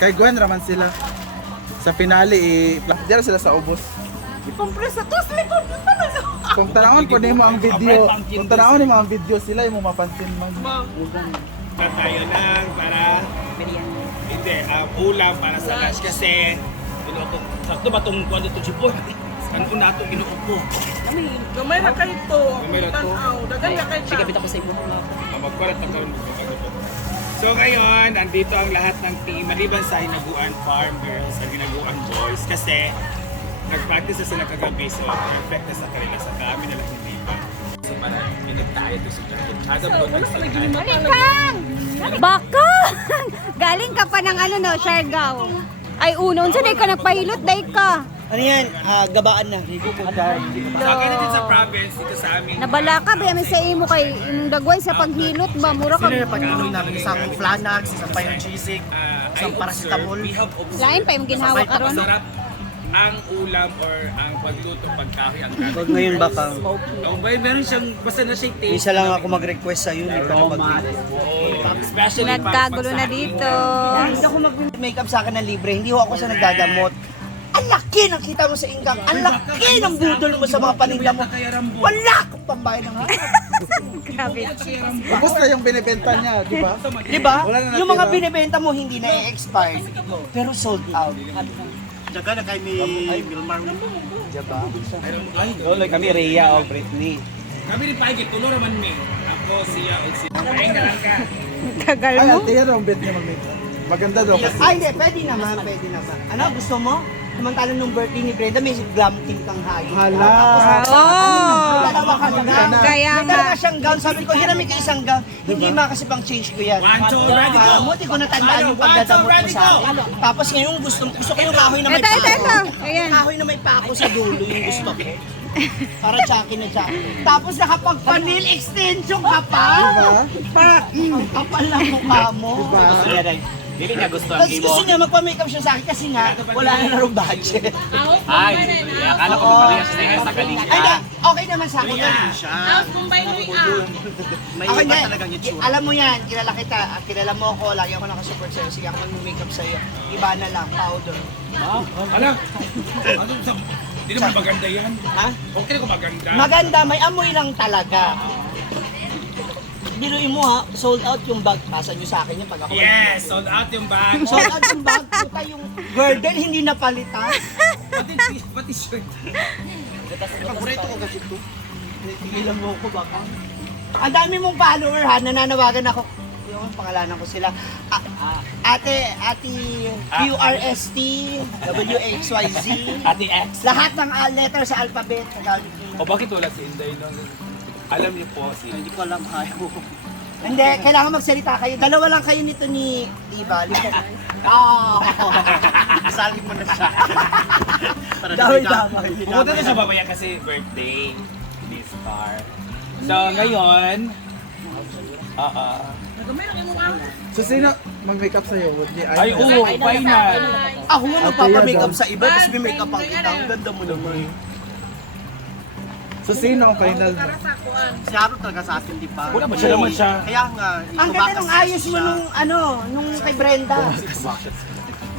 Kay Gwen raman sila. Sa finale, diyan sila sa ubos. Ikompresa to sa likod. Kung tanawon po nimo ang video, kung tanawon nimo ang video sila, imo mapansin man. Tayo lang para hindi, ulam para sa lunch kasi sakto ba itong kuwan itong sipon? Saan ko na ito inuupo? Gamay na kayo to. Gamay na to. Dagan na kayo. Sige, bitaw ko sa imo. Magkulat na karon. So ngayon, nandito ang lahat ng team maliban sa Hinaguan Farm Girls at Hinaguan Boys kasi nag-practice na sila kagabi so perfect na sa kanila sa kami na lang hindi pa. So para pinagtayo to sa jacket. Ada mo Kang! Baka! Galing ka pa ng ano no, Siargao. Ay uno, unsa day ka nagpahilot day ka? Ano yan? Gabaan na. sa akin na din sa province dito sa amin. Nabala ka ba sa imo kay imong dagway sa paghilot ba mura ka. Pag-inom namin isang Flanax, isang Biogesic, isang paracetamol. We have observed Lain pa imong ginhawa karon. masarap ang ulam or ang pagluto pagkahoy ang Huwag ngayon baka. Ang bay meron siyang basta na siya taste. Isa lang ako mag-request sa'yo, hindi ka na mag-makeup. Especially Nagkagulo na dito. Hindi ako mag-makeup sa akin na libre, hindi ho ako sa nagdadamot. Ang laki ng kita mo sa income, ang laki ng budol mo sa mga paninda mo. Wala akong pambayad ng hanap. Grabe. Ubos na yung binibenta niya, di ba? Diba? Wala na Yung mga natira. binibenta mo hindi na i-expire, pero sold out. Jaga na kay mi Wilmar. Tuloy kami Rhea o Britney. Kami rin paigit, tulo naman mi. Ako, siya, o siya. Kain na lang ka. Tagal Ay, mo. ate yan ang bet niya mag-makeup. Maganda daw kasi. Ay, hindi. Pwede naman, pwede naman. Ano, gusto mo? Samantalang nung birthday ni Brenda, may glam team kang hayop. Hala. Oh. Dalawa ka na gown. Kaya May nga. dalawa siyang gown. Sabi ko, hirami ka isang gown. Hindi ma, kasi pang change ko yan. 1, 2, ready, go! Alam mo, di ko natandaan yung pagdadamot mo sa akin. Tapos ngayon, gusto ko yung kahoy na may Ito, ito, ito. pako. Ayan. Kahoy na may pako sa dulo yung gusto ko. Para Chucky na Chucky. Tapos nakapag-panil extension ka pa. Ang kapal ng mukha mo. Dili nga gusto ang Tapos imo. gusto niya magpa-makeup siya sa akin kasi nga wala na rin budget. Ay, akala ko parehas na sa kalinga. Ay, na, okay naman sa akin. May iba talagang itsura. Alam mo yan, kilala kita, at kilala mo ako, lagi ako nakasupport sa'yo, sige ako mag-makeup sa'yo. Iba na lang, powder. Ala, ano sa... Hindi naman maganda yan. Ha? Okay na kung maganda. Maganda, may amoy lang talaga. Biruin mo ha, sold out yung bag. Pasa nyo sa akin yung pag ako. Yes, sold out yung bag. Sold out yung bag, puta yung girdle, hindi napalitan. Pati shirt. Paborito ko kasi ito. Tigilan mo ko baka. Ang dami mong follower ha, nananawagan ako. Yung pangalanan ko sila. Ate QRST, WXYZ. Ate X. Lahat ng letter sa alphabet. O bakit wala si Inday no? Alam niyo po si... Hindi ko alam hayo. Hindi, kailangan magsalita kayo. Dalawa lang kayo nito ni Diva. Salin mo na siya. Para Damay-damay. Pumunta na siya babaya kasi birthday ni Star. So ngayon... So sino mag-makeup sa'yo? Ay, oo, final. Ako nga nagpapamakeup sa iba, tapos may makeup ang kita. Ang ganda mo naman. So sino ang final mo? Siyaro talaga sa atin, di ba? Wala, siya naman siya. Kaya nga, Ang ganda ng ayos mo nung kay Brenda.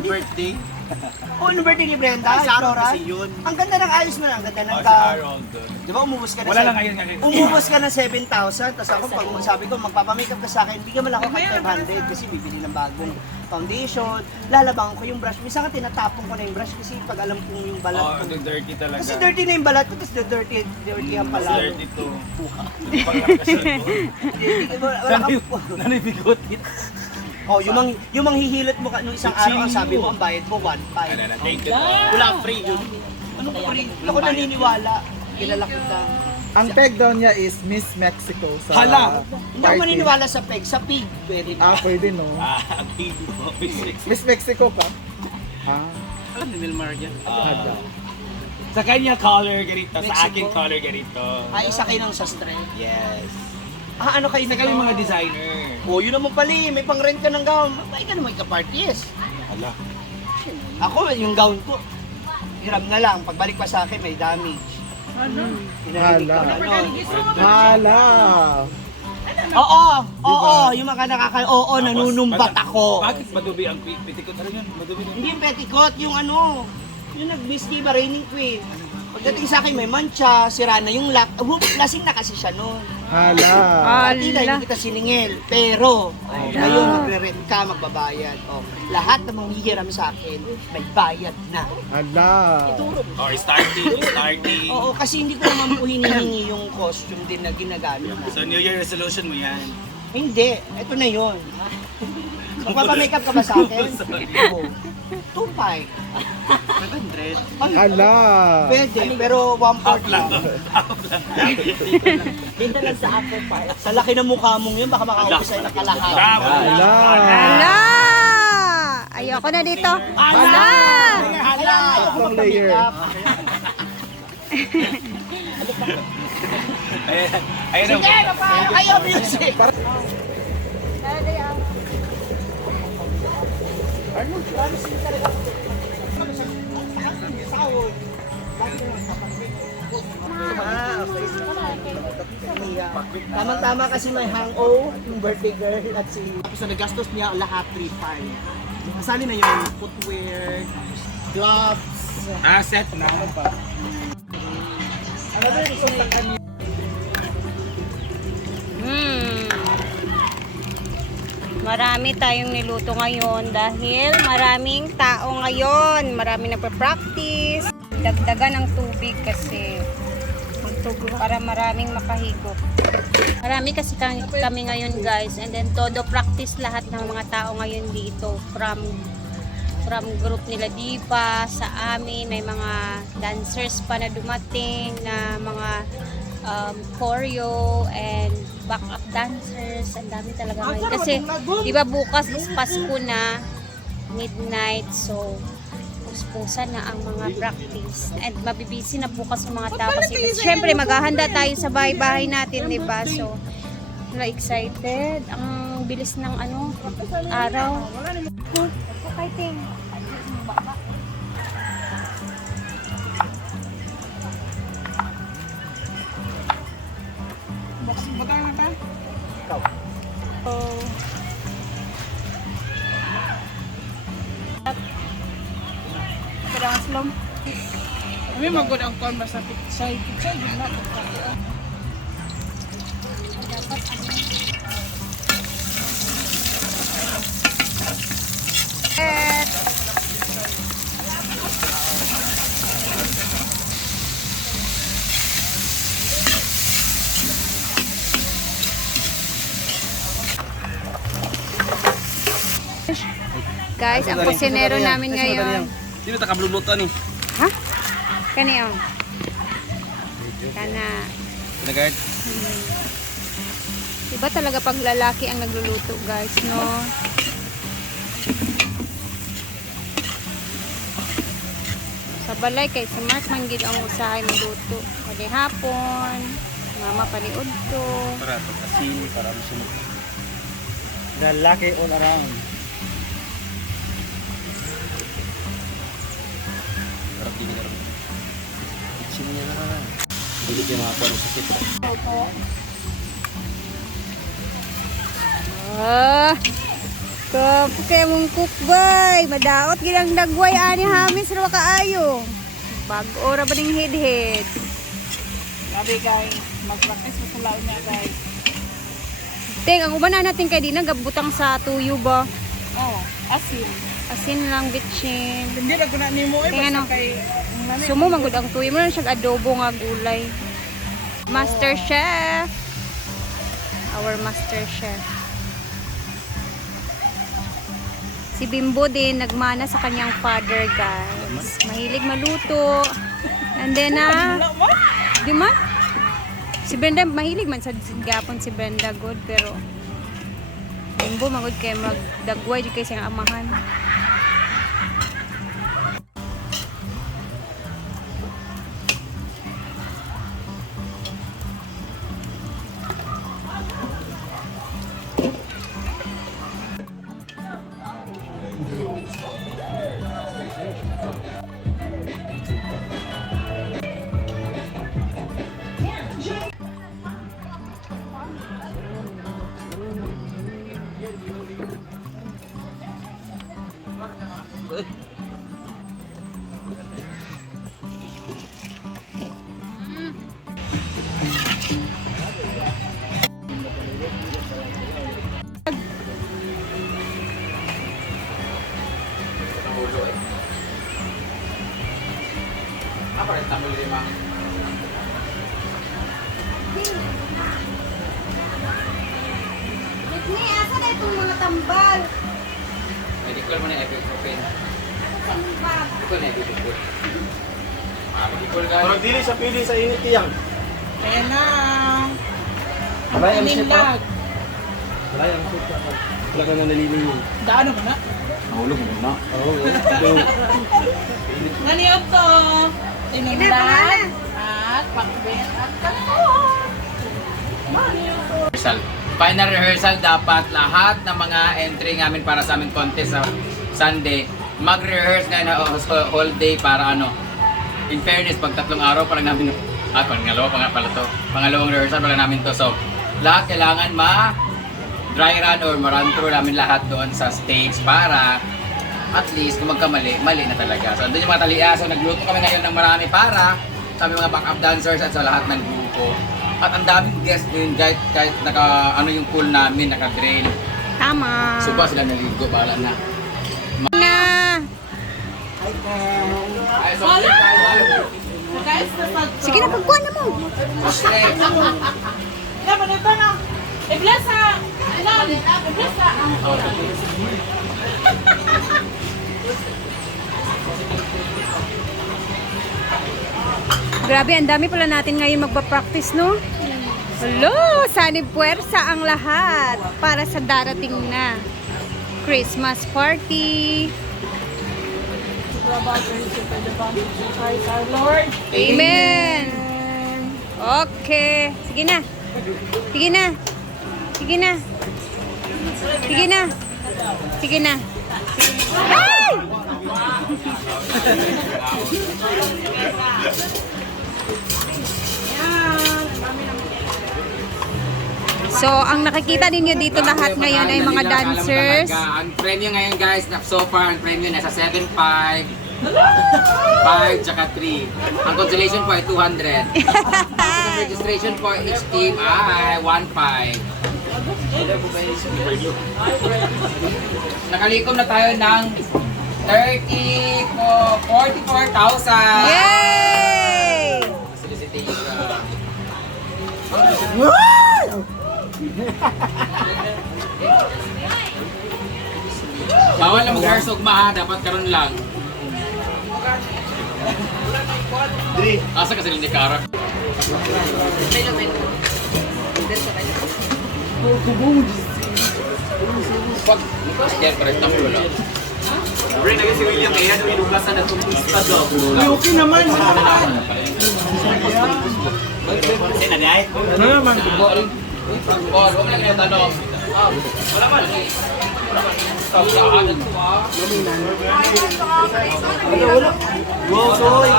birthday. Oo, nung birthday ni Brenda. Ay, Sharon Flora. kasi yun. Ang ganda ng ayos mo, ang ganda ng O, si gown. Aaron doon. Di ba umubos ka na Wala lang ngayon nga. Umubos ka na 7,000, tapos ako pag sabi ko magpapamakeup ka sa akin, bigyan mo lang ako ng 500 kasi bibili ng bagong foundation, lalabangan ko yung brush. Minsan ka tinatapon ko na yung brush kasi pag alam kong yung balat Oh, ko. dirty talaga. Kasi dirty na yung balat ko, tapos dirty ang pala. Dirty to. Pangyak kasi ito. Wala ka Nanibigutin. Oh, yung manghihilot mo nung isang araw, ang sabi mo ang bayad mo 1.5. Thank you. Wala free yun. Ano ko rin? Ako naniniwala. Kilala kita. Ang peg daw niya is Miss Mexico sa Hala! Hindi ako maniniwala sa peg. Sa pig, very Ah, pwede no. Ang baby mo. Miss Mexico ka? Ah, Alam ni Wilmar yan. Sa kanya color ganito, sa akin color ganito. Ay, isa kayo ng sastre. Yes. Ano kayo Sa kami mga designer. Oh, yun naman pala eh. May pang-rent ka ng gown. May ka naman ka-parties. Hala. Ako, yung gown ko, hiram na lang. Pagbalik pa sa akin, may damage. Ano? hala. Hala. Oo, yung mga oo, nanunumbat ako. Bakit madubi ang pitikot? Ano yun? Madubi na. Hindi yung petticoat, yung ano, yung nag-miss di ba, Raining Queen. Pagdating sa akin, may mancha, sira na yung lock. Lasing na kasi siya noon. Hala. Pati na, hindi kita siningil. Pero, ngayon magre-rent ka, magbabayad. Lahat na manghihiram sa akin, may bayad na. Hala. Or starting. Oo, kasi hindi ko naman po hinihingi yung costume din na ginagamit na. So New Year resolution mo yan. Hindi, eto na yun. Magpapamakeup ka ba sa akin? Oo. 2.5. 700. Hala. Pwede, pero 1/4 lang. Dito lang sa Apple Park. Sa laki ng mukha mong yun, baka makaupisay na kalahati. Bravo! Hala. Hala! Ayoko na dito. Hala! Hala! Pang layer. Ayun ang Sige, kayo music! Tamang-tama kasi may hango, yung birthday girl at si... Tapos na nagastos niya lahat 3.5. Kasali na yung footwear, gloves. Set na. Marami tayong niluto ngayon dahil maraming tao ngayon. Marami nagpa-practice. Dagdagan ng tubig kasi para maraming makahigop. Marami kasi kami ngayon guys. And then todo practice lahat ng mga tao ngayon dito. From group nila Diva, sa amin may mga dancers pa na dumating na mga choreo and backup dancers. Ang dami talaga ngayon. Kasi, di ba bukas is Pasko na, midnight, so puspusan na ang mga practice. And mabibisi na bukas ang mga tao kasi syempre maghahanda tayo sa bahay-bahay natin, di ba? So, excited. Ang bilis ng araw. Okay, ting. Oh. Kailangan slum. Kami magod ang corn basta pitsay. Pitsay din na. Guys, ang kusinero namin ngayon. Sino ta kabluluto ni? Ha? Kaniyo. Kana. Pinagard. Iba talaga pag lalaki ang nagluluto, guys, no? Sa balay kay si Mark man gid ang usahay magluto. Pwede hapon, mama paniud ko. Para pagkasin, para masunod. Lalaki all around. Para hindi na rin. Sino niya na? Hindi kayo makakuha ng sakit. Kaya mong kukbay. Madaot gilang dagway ani hamis ra kaayo. Bag-o ra ba ning head? Sabi guys, mag-practice sa sulaw niya guys. Ting, ang uban na natin kay di nagabutang sa tuyo ba? Oh, asin. Asin lang bitchin. Hindi na guna nimo Kaya ano? kay Sumo magud ang tuyo mo na siya adobo nga gulay. Master Chef. Our Master Chef. Si Bimbo din nagmana sa kanyang father, guys. Mahilig maluto. And then di man? Si Brenda mahilig man sa gapon si Brenda good pero Bimbo magud kay magdagway di kay siyang amahan. mo lima. Whitney, asa na itong mga tambal? Medical mo na ibuprofen. Tambal. Ito na ibuprofen. Medical ka. Parang dili sa pili sa init iyang. Ayan na. Wala yung siya pa. Nilag. Wala yung siya pa. Wala ka na nalilinig. Daan mo na. Nahulog mo na. Oo. Naniyo to. Tinimlan. At pakbet at kakuhan. Naniyo to. Rehearsal. Final rehearsal dapat lahat ng mga entry namin para sa aming contest sa Sunday. Mag-rehearse na whole day para ano. In fairness, pag 3 araw pa lang namin pangalawa pa nga pala to. Pangalawang rehearsal pa lang namin to. So, lahat kailangan dry run or ma-run through namin lahat doon sa stage para at least kung magkamali, mali na talaga. So, doon yung mga talia. So, nagluto kami ngayon ng marami para sa aming mga backup dancers at sa lahat ng grupo. At ang daming guests din kahit naka ano yung pool namin, naka-drain. Tama. So, ba sila naligo, bahala na. Na. Ay, so, Guys, nasag. Sige na, pagkuhan na mo. Dapat ito na. Iblas sa. Iblas sa. Grabe, ang dami pala natin ngayon magpa-practice, no? Hello! Sanib puwersa ang lahat para sa darating na Christmas party. Praise our Lord. Amen! Okay. Sige na. Sige na. Sige na. Sige na. Sige na. Ay! So, ang nakikita ninyo dito lahat ngayon ay mga dancers. Ang premyo ngayon guys, so far ang premyo nasa 7.5, 5, tsaka 3. Ang consolation po ay 200. Ang registration for each team ay 1.5. Nakalikom na tayo ng 44,000. Yay! Solicitation. Bawal na mag-rehearse ugma ha, dapat karon lang. Asa kasi ni Kara? Pag share pa rin na wala. Bring na si William kaya nung inugas na nagkumpista daw. Okay naman. Kasi na guys. Ano naman? Paul, huwag lang yung tanong. Wala man. Wow, soy.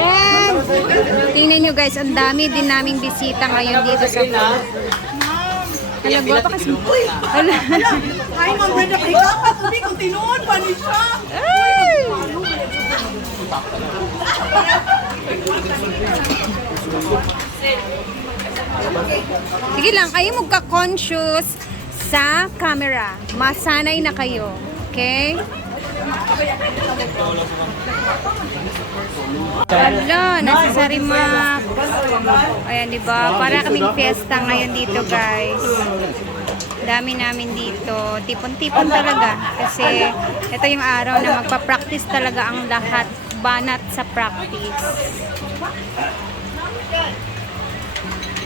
And, tingnan nyo guys, ang dami din naming bisita ngayon dito sa Halagwa pa kasi. Hala. Ay, Ma'am Brenda, ikapat. Hindi kung tinuon pa ni siya. Ay! Sige lang, kayo magka-conscious sa camera. Masanay na kayo. Okay? Hala, nasa Sarimak. Ayan, diba? Para kaming fiesta ngayon dito, guys. Dami namin dito. Tipon-tipon talaga. Kasi ito yung araw na magpa-practice talaga ang lahat. Banat sa practice.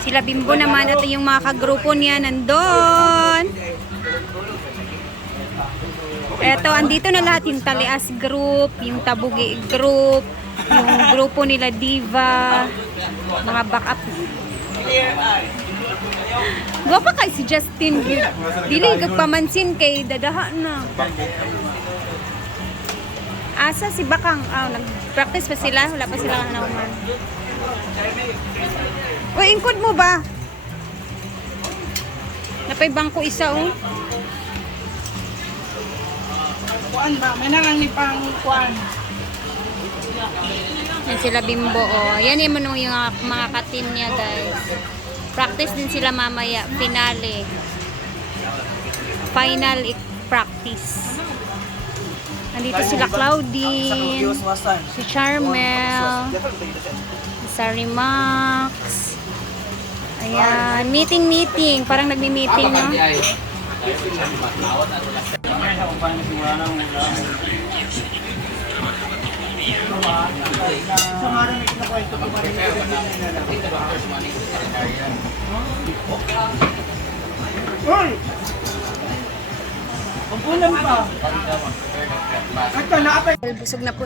Sila Bimbo naman at yung mga kagrupo niya nandun. Eto, andito na lahat yung Talias group, yung Tabugi group, yung grupo nila Diva, mga backup. Gwapa kay si Justin. Dili gagpamansin kay dadaha na. Asa si Bakang? Nag-practice pa sila? Wala pa sila naman. Uy, ingkod mo ba? Napay bangko isa, oh. Kuan ba? May nangang ni pang kuan. Yan sila Bimbo, oh. Yan yung mga katin niya, guys. Practice din sila mamaya. Finale. Final practice. Andito sila Claudine, si Charmel, si Sarimax. Ayan, meeting. Parang nagmi-meeting, no?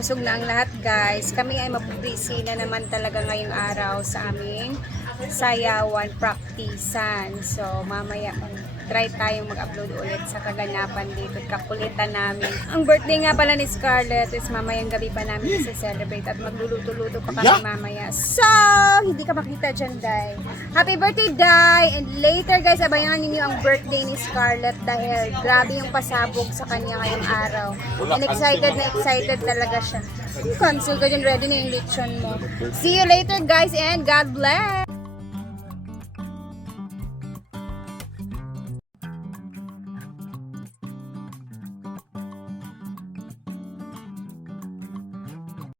Busog na ang lahat, guys. Kami ay mabubisi na naman talaga ngayong araw sa aming sayawan practicean. So, mamaya try tayong mag-upload ulit sa kaganapan dito at kakulitan namin. Ang birthday nga pala ni Scarlett is mamayang gabi pa namin i-celebrate at magluluto-luto pa kami mamaya. So, hindi ka makita dyan, Day. Happy birthday, Day! And later, guys, abangan ninyo ang birthday ni Scarlett dahil grabe yung pasabog sa kanya ngayong araw. And excited na excited talaga siya. Cancel ka dyan, ready na yung lechon mo. See you later, guys, and God bless!